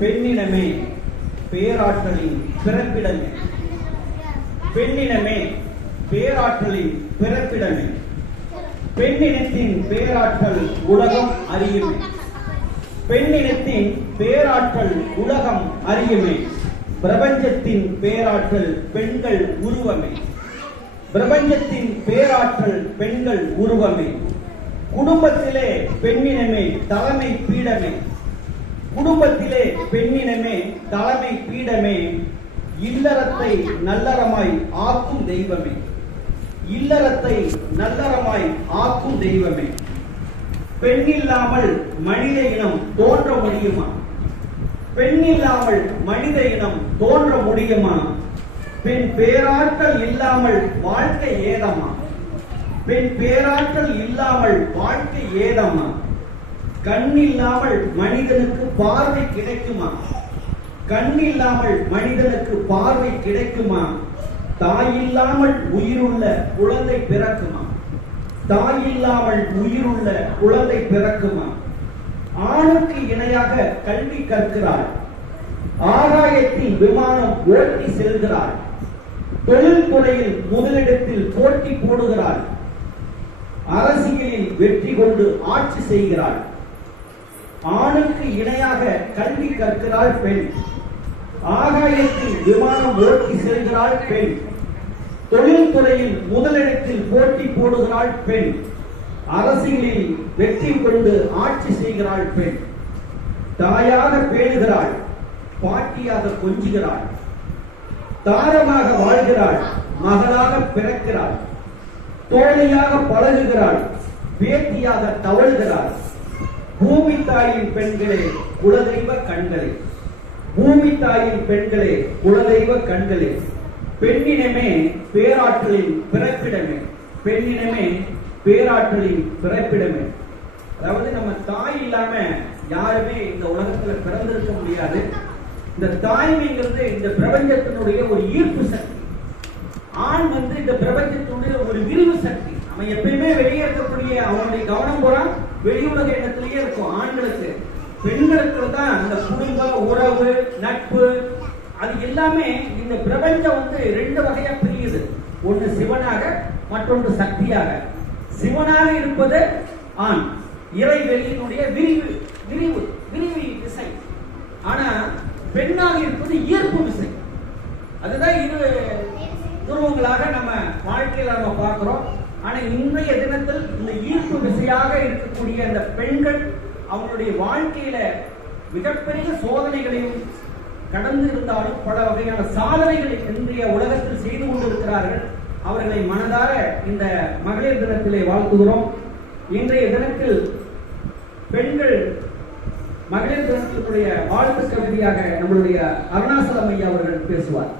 பெண்ணினமே பேராற்றலின் பிறப்பிடமே. பெண்ணினமே பேராற்றலின் பிறப்பிடமே. பெண்ணினத்தின் பேராற்றல் உலகம் அறியுமே. பெண்ணினத்தின் பேராற்றல் உலகம் அறியுமே. பிரபஞ்சத்தின் பேராற்றல் பெண்கள் உருவமே. பிரபஞ்சத்தின் பேராற்றல் பெண்கள் உருவமே. குடும்பத்திலே பெண்ணினமே தலைமை பீடமே. குடும்பத்திலே பெண்ணினமே தலைமை பீடமே. இல்லறத்தை நல்லறமாய் ஆக்கும் தெய்வமே. இல்லறத்தை நல்லறமாய் ஆக்கும் தெய்வமே. பெண்ணில்லாமல் மனித இனம் தோன்ற முடியுமா? பெண்ணில்லாமல் மனித இனம் தோன்ற முடியுமா? பெண் பேராற்றல் இல்லாமல் வாழ்க்கை ஏதமா? பெண் பேராற்றல் இல்லாமல் வாழ்க்கை ஏதமா? கண்ணில்லாமல் மனிதனுக்கு பார்வை கிடைக்குமா? கண்ணில்லாமல் மனிதனுக்கு பார்வை கிடைக்குமா? தாயில்லாமல் உயிருள்ள குழந்தை பிறக்குமா? தாயில்லாமல் உயிருள்ள குழந்தை பிறக்குமா? ஆணுக்கு இணையாக கல்வி கற்கிறாள். ஆகாயத்தில் விமானம் ஓட்டி செல்கிறாள். தொழில்துறையில் முதலிடத்தில் போட்டி போடுகிறாள். அரசியலில் வெற்றி கொண்டு ஆட்சி செய்கிறாள். ஆணுக்கு இணையாக கல்வி கற்கிறாள் பெண். ஆகாயத்தில் விமானம் ஓட்டி செல்கிறாள் பெண். தொழில்துறையில் முதலிடத்தில் போட்டி போடுகிறாள் பெண். அரசியலில் வெற்றி கொண்டு ஆட்சி செய்கிறாள் பெண். தாயாக பேணுகிறாள். பாட்டியாக கொஞ்சுகிறாள். தாரமாக வாழ்கிறாள். மகளாக பிறக்கிறாள். தோழியாக பழகுகிறாள். பேத்தியாக தவழ்கிறாள். பூமி தாயின் பெண்களே குலதெய்வ கண்களே. பூமி தாயின் பெண்களே குலதெய்வ கண்களே. பெண்ணினமே பேராற்றலின் பிறப்பிடமே. பெண்ணினமே பேராற்றலின் பிறப்பிடமே. அதாவது நம்ம தாய் இல்லாம யாருமே இந்த உலகத்துல பிறந்திருக்க முடியாது. இந்த தாய்மைங்கிறது இந்த பிரபஞ்சத்தினுடைய ஒரு ஈர்ப்பு சக்தி. ஆண் இந்த பிரபஞ்சத்தினுடைய ஒரு விரிவு சக்தி. நம்ம எப்பயுமே வெளியே இருக்கக்கூடிய அவனுடைய கவனம் பூரா வெளியுலக இடத்திலேயே இருக்கும். ஆண்களுக்கு பெண்களுக்கு தான் அந்த குடும்ப உறவு நட்பு அது எல்லாமே. இந்த பிரபஞ்சம் ரெண்டு வகையா பிரியுது. ஒன்று சிவனாக, மற்றொன்று சக்தியாக. சிவனாக இருப்பது ஆண், இறைவெளியினுடைய விரிவு விரிவு விரிவு விசை. ஆனா பெண்ணாக இருப்பது ஈர்ப்பு விசை. அதுதான் இரு துருவங்களாக நம்ம வாழ்க்கையில நம்ம பார்க்கிறோம். ஆனா இன்றைய தினத்தில் இந்த ஈர்ப்பு விசையாக இருக்கக்கூடிய அந்த பெண்கள் அவங்களுடைய வாழ்க்கையில மிகப்பெரிய சோதனைகளையும் கடந்து இருந்தாலும் பல வகையான சாதனைகளை இன்றைய உலகத்தில் செய்து கொண்டிருக்கிறார்கள். அவர்களை மனதார இந்த மகளிர் தினத்திலே வாழ்த்துகிறோம். இன்றைய தினத்தில் பெண்கள் மகளிர் தினத்தினுடைய வாழ்த்து கவிதையாக நம்மளுடைய அருணாசலம் ஐயா அவர்கள் பேசுவார்.